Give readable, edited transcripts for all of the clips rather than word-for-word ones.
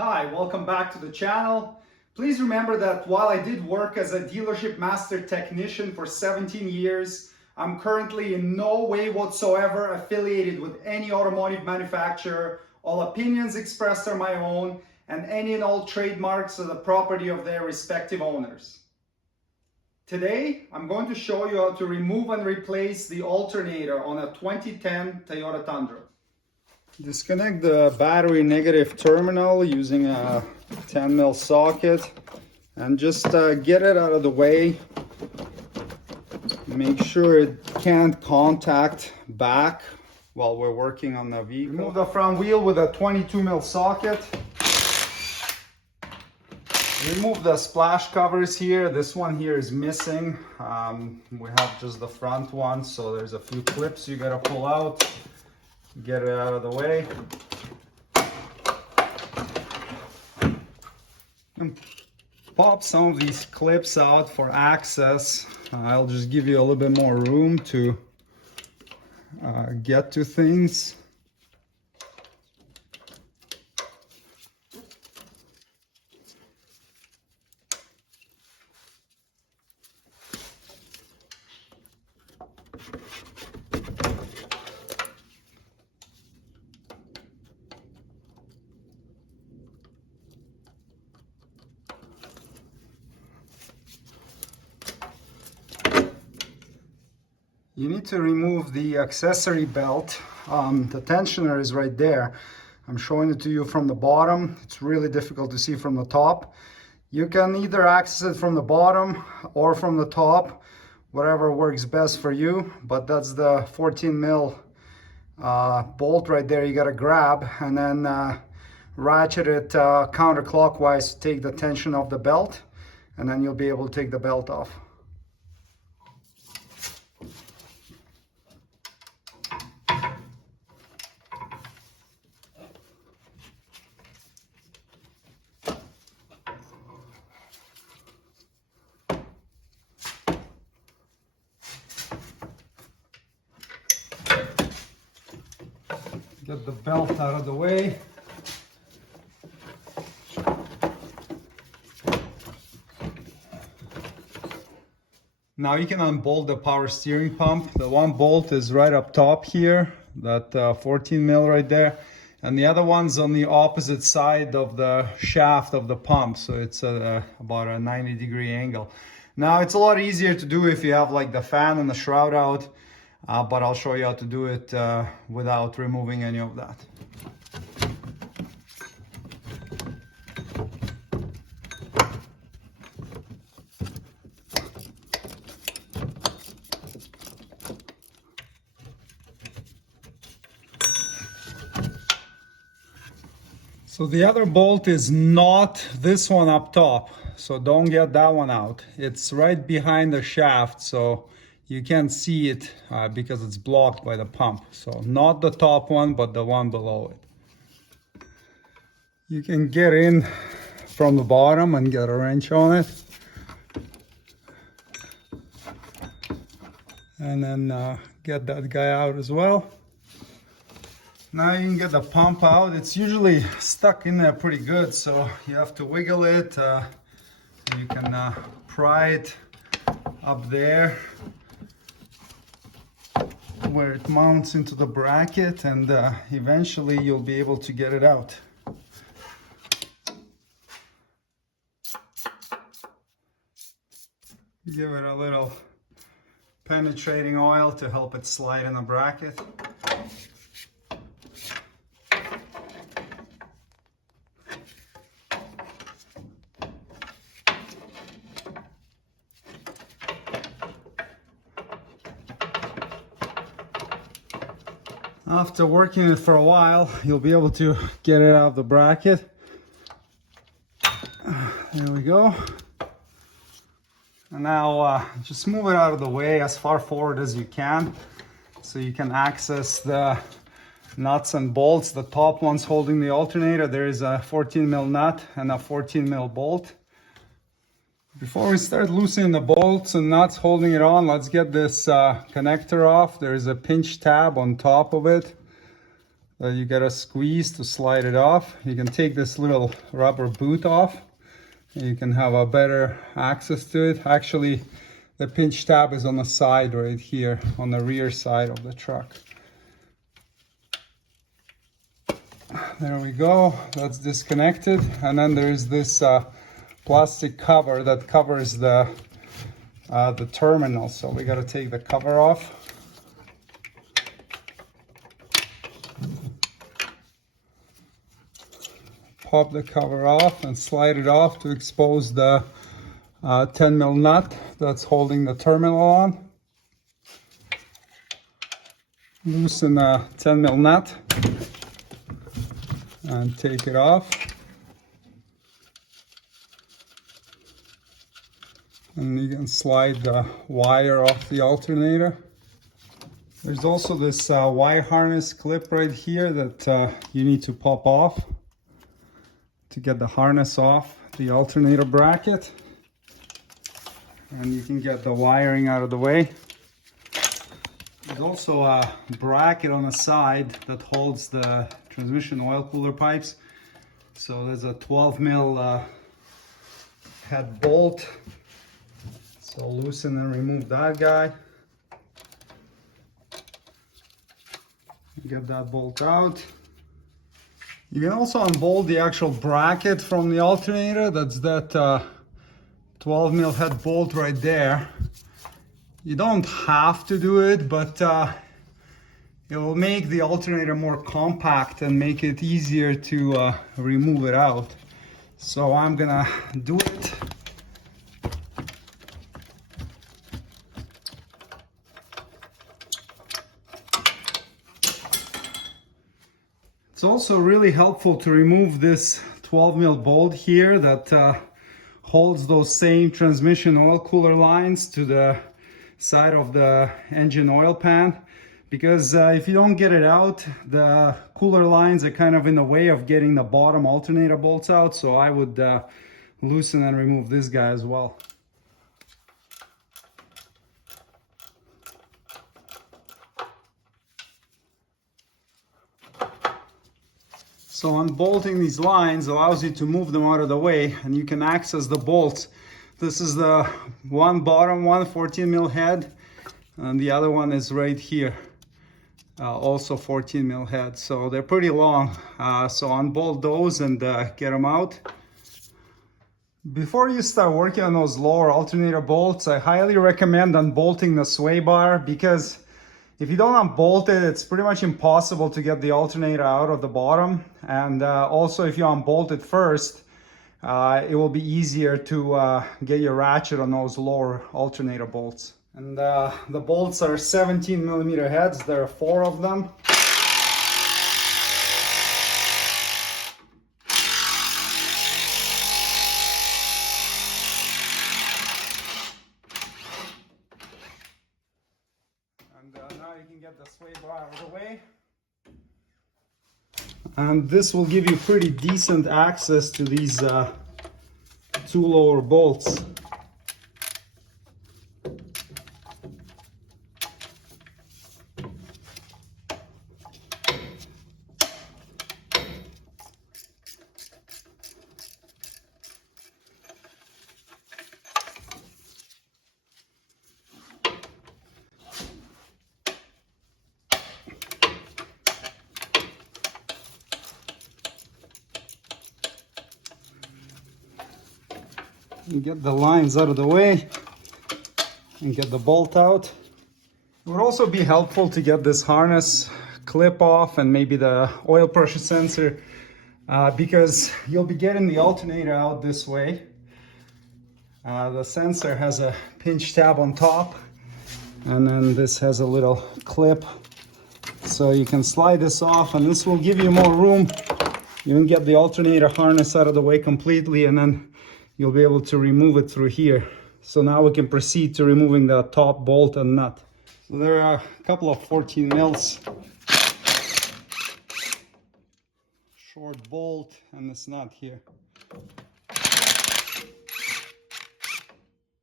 Hi, welcome back to the channel. Please remember that while I did work as a dealership master technician for 17 years, I'm currently in no way whatsoever affiliated with any automotive manufacturer. All opinions expressed are my own, and any and all trademarks are the property of their respective owners. Today, I'm going to show you how to remove and replace the alternator on a 2010 Toyota Tundra. Disconnect the battery negative terminal using a 10mm socket and just get it out of the way. Make sure it can't contact back while we're working on the vehicle. Remove the front wheel with a 22mm socket. Remove the splash covers here. This one here is missing. We have just the front one, so there's a few clips you gotta pull out. Get it out of the way. And pop some of these clips out for access. I'll just give you a little bit more room to get to things. You need to remove the accessory belt. The tensioner is right there. I'm showing it to you from the bottom. It's really difficult to see from the top. You can either access it from the bottom or from the top, whatever works best for you, but that's the 14mm bolt right there you gotta grab, and then ratchet it counterclockwise to take the tension off the belt, and then you'll be able to take the belt off. Get the belt out of the way. Now you can unbolt the power steering pump. The one bolt is right up top here, that 14mm right there. And the other one's on the opposite side of the shaft of the pump. So it's about a 90-degree angle. Now it's a lot easier to do if you have like the fan and the shroud out. But I'll show you how to do it without removing any of that. So the other bolt is not this one up top, so don't get that one out. It's right behind the shaft, so you can't see it because it's blocked by the pump. So not the top one, but the one below it. You can get in from the bottom and get a wrench on it. And then get that guy out as well. Now you can get the pump out. It's usually stuck in there pretty good, so you have to wiggle it. You can pry it up there where it mounts into the bracket, and eventually you'll be able to get it out. Give it a little penetrating oil to help it slide in the bracket. After working it for a while, you'll be able to get it out of the bracket. There we go. And now just move it out of the way as far forward as you can, so you can access the nuts and bolts. The top one's holding the alternator. There is a 14mm nut and a 14mm bolt. Before we start loosening the bolts and nuts holding it on, let's get this connector off. There's a pinch tab on top of it. that you gotta squeeze to slide it off. You can take this little rubber boot off and you can have a better access to it. Actually, the pinch tab is on the side right here, on the rear side of the truck. There we go, that's disconnected. And then there's this plastic cover that covers the terminal. So we gotta take the cover off. Pop the cover off and slide it off to expose the 10mm nut that's holding the terminal on. Loosen the 10mm nut and take it off. And you can slide the wire off the alternator. There's also this wire harness clip right here that you need to pop off to get the harness off the alternator bracket. And you can get the wiring out of the way. There's also a bracket on the side that holds the transmission oil cooler pipes. So there's a 12mm head bolt. So loosen and remove that guy. Get that bolt out. You can also unbolt the actual bracket from the alternator. That's that 12mm head bolt right there. You don't have to do it, but it will make the alternator more compact and make it easier to remove it out. So I'm gonna do it. It's also really helpful to remove this 12mm bolt here that holds those same transmission oil cooler lines to the side of the engine oil pan, because if you don't get it out, the cooler lines are kind of in the way of getting the bottom alternator bolts out. So I would loosen and remove this guy as well. So unbolting these lines allows you to move them out of the way and you can access the bolts. This is the one bottom one, 14mm head, and the other one is right here, also 14mm head. So they're pretty long. So unbolt those and get them out. Before you start working on those lower alternator bolts, I highly recommend unbolting the sway bar, because if you don't unbolt it, it's pretty much impossible to get the alternator out of the bottom. And also if you unbolt it first, it will be easier to get your ratchet on those lower alternator bolts. And the bolts are 17mm heads. There are 4 of them. And now you can get the sway bar out of the way. And this will give you pretty decent access to these 2 lower bolts. And get the lines out of the way and get the bolt out. It would also be helpful to get this harness clip off and maybe the oil pressure sensor, because you'll be getting the alternator out this way. The sensor has a pinch tab on top, and then this has a little clip, so you can slide this off, and this will give you more room. You can get the alternator harness out of the way completely, and then you'll be able to remove it through here. So now we can proceed to removing the top bolt and nut. So there are a couple of 14mm short bolt and this nut here.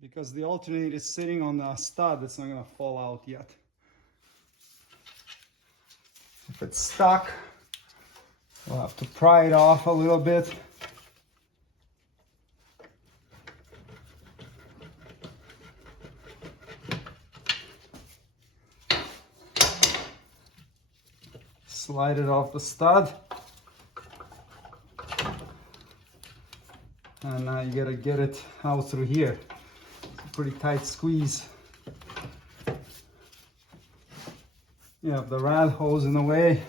Because the alternator is sitting on the stud, it's not gonna fall out yet. If it's stuck, We'll have to pry it off a little bit. Slide it off the stud. And now you gotta get it out through here. It's a pretty tight squeeze. You have the rad hose in the way.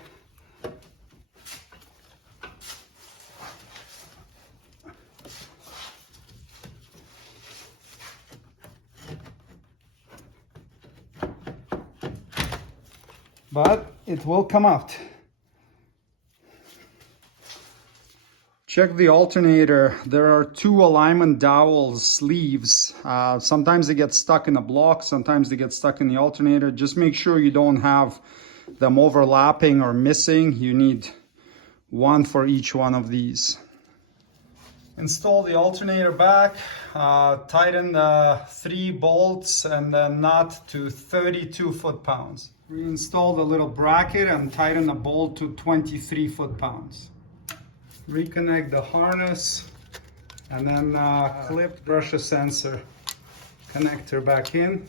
But it will come out. Check the alternator. There are two alignment dowel sleeves. Sometimes they get stuck in the block, sometimes they get stuck in the alternator. Just make sure you don't have them overlapping or missing. You need one for each one of these. Install the alternator back, tighten the 3 bolts and the nut to 32 foot-pounds. Reinstall the little bracket and tighten the bolt to 23 foot-pounds. Reconnect the harness and then clip pressure sensor connector back in.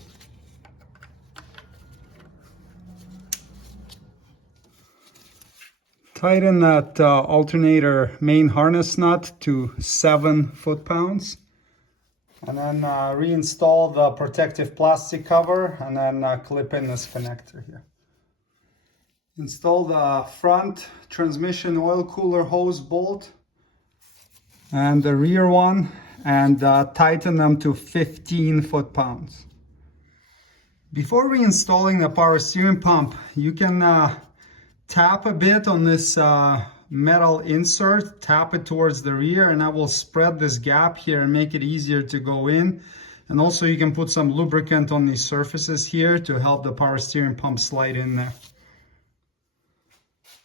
Tighten that alternator main harness nut to 7 foot-pounds. And then reinstall the protective plastic cover and then clip in this connector here. Install the front transmission oil cooler hose bolt and the rear one and tighten them to 15 foot-pounds. Before reinstalling the power steering pump, you can tap a bit on this metal insert, tap it towards the rear, and that will spread this gap here and make it easier to go in. And also you can put some lubricant on these surfaces here to help the power steering pump slide in there.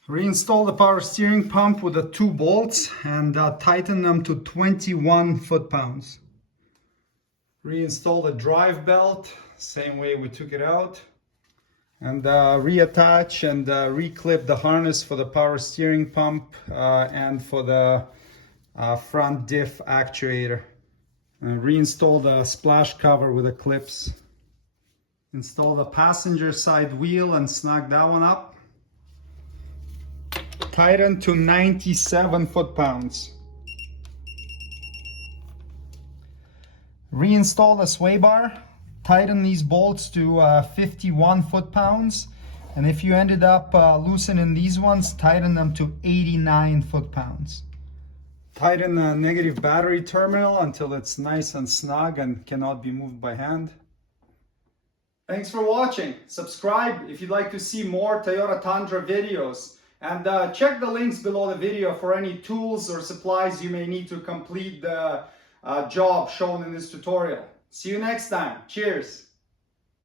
Reinstall the power steering pump with the 2 bolts and tighten them to 21 foot-pounds. Reinstall the drive belt, same way we took it out. And reattach and reclip the harness for the power steering pump and for the front diff actuator. Reinstall the splash cover with the clips. Install the passenger side wheel and snug that one up. Tighten to 97 foot-pounds. Reinstall the sway bar. Tighten these bolts to 51 foot-pounds. And if you ended up loosening these ones, tighten them to 89 foot-pounds. Tighten the negative battery terminal until it's nice and snug and cannot be moved by hand. Thanks for watching. Subscribe if you'd like to see more Toyota Tundra videos. And check the links below the video for any tools or supplies you may need to complete the job shown in this tutorial. See you next time. Cheers.